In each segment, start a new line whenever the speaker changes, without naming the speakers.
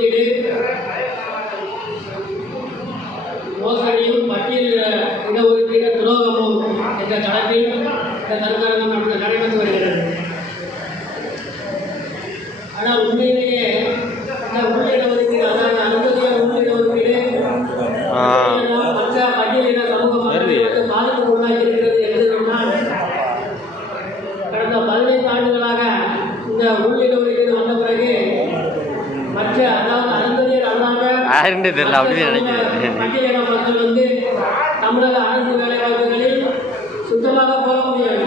ஒதுக்கீடு மோசடியும் பட்டியல் இடஒதுக்கீடு துரோகமும் என்ற தளத்தில் இந்த கருத்தரங்கம் நடந்து நடைபெற்று வருகிறது. ஆனால் உண்மையில்
எப்படி தெரியல அப்படின்னு நினைக்கிறேன்.
சுத்தமாக போக முடியாது.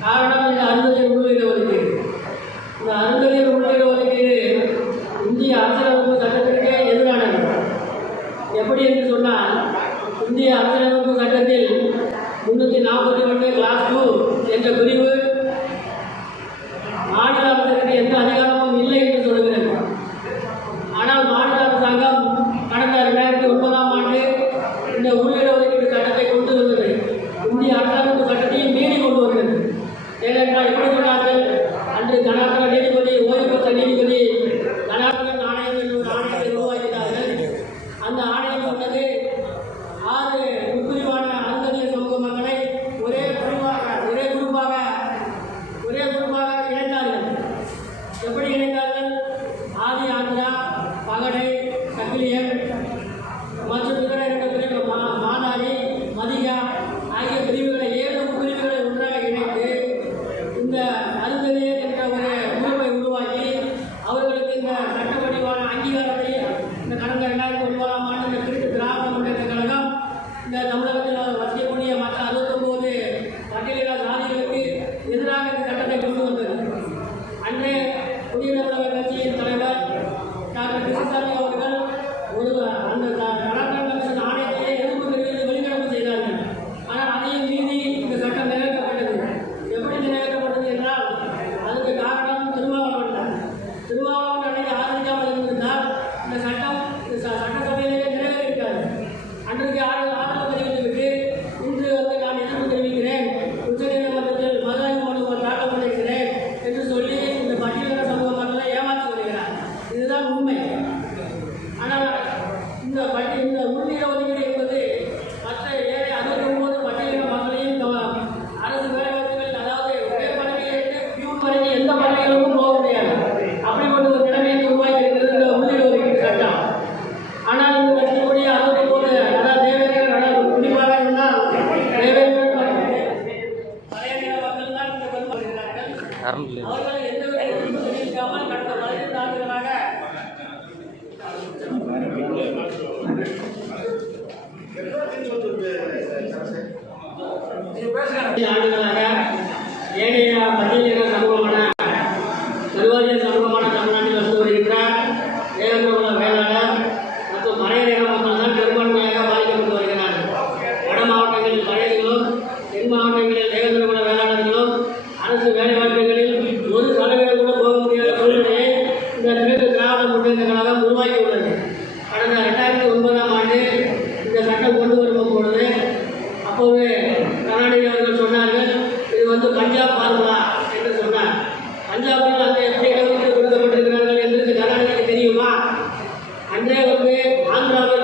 காரணம் இந்த அருந்ததி உள்ளிட வருகிறது இந்த
அருந்ததி
有时候呢 verdade, era ஆண்டுகளாக ஏனைய பட்டியலின சமூகமான செல்வாரிய சமூகமான தமிழ்நாட்டில் வந்து வருகின்ற ஏழங்குள வேளாளர் மற்றும் மலையரக மக்கள் தான் பெரும்பான்மையாக பாதிக்கப்பட்டு வருகிறார்கள். வட மாவட்டங்களில் மலையர்களும் தென் மாவட்டங்களில் ஏழங்குள அரசு வேலை अन्य आंध्र में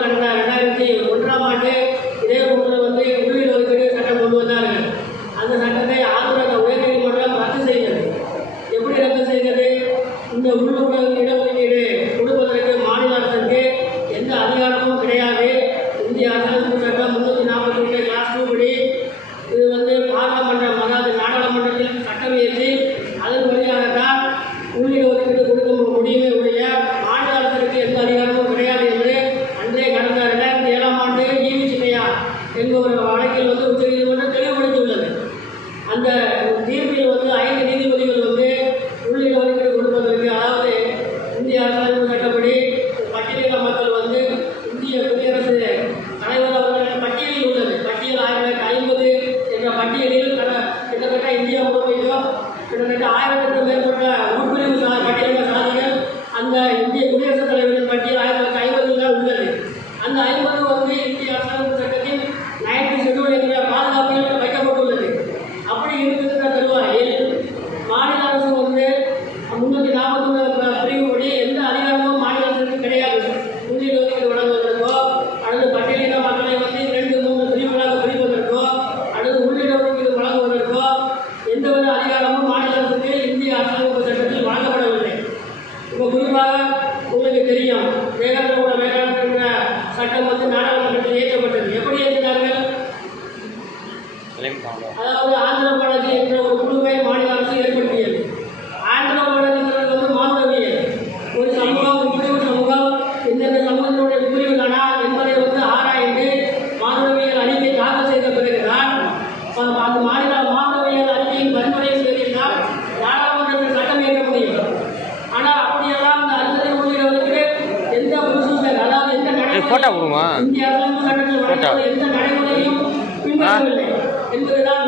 ஆகுமா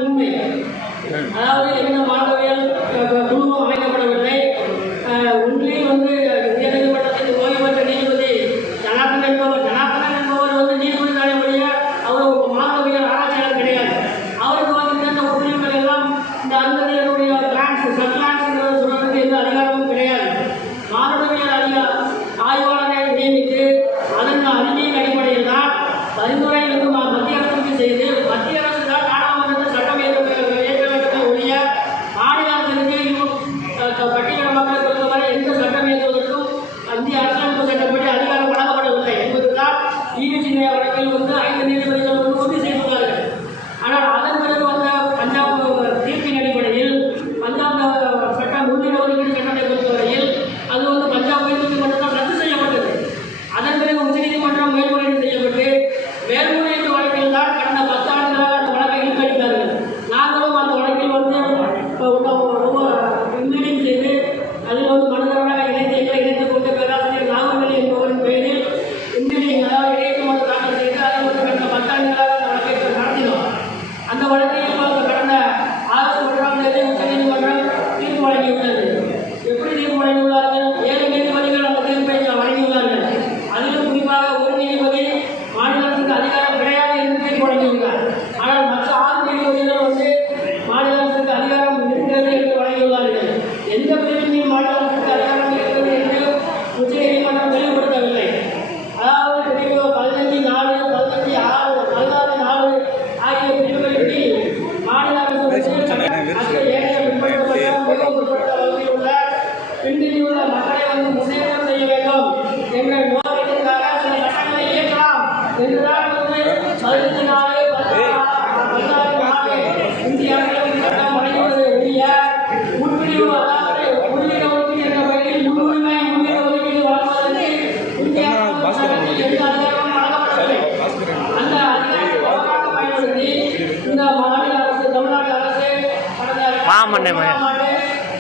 உண்மை. அதாவது என்ன மாணவர்கள் குழுவும் அமைக்கப்படவில்லை. ஒன்றே வந்து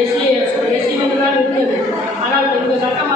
எஸ்சி எஸ்சி தான் இருக்கிறது ஆனால் இந்த சட்டம்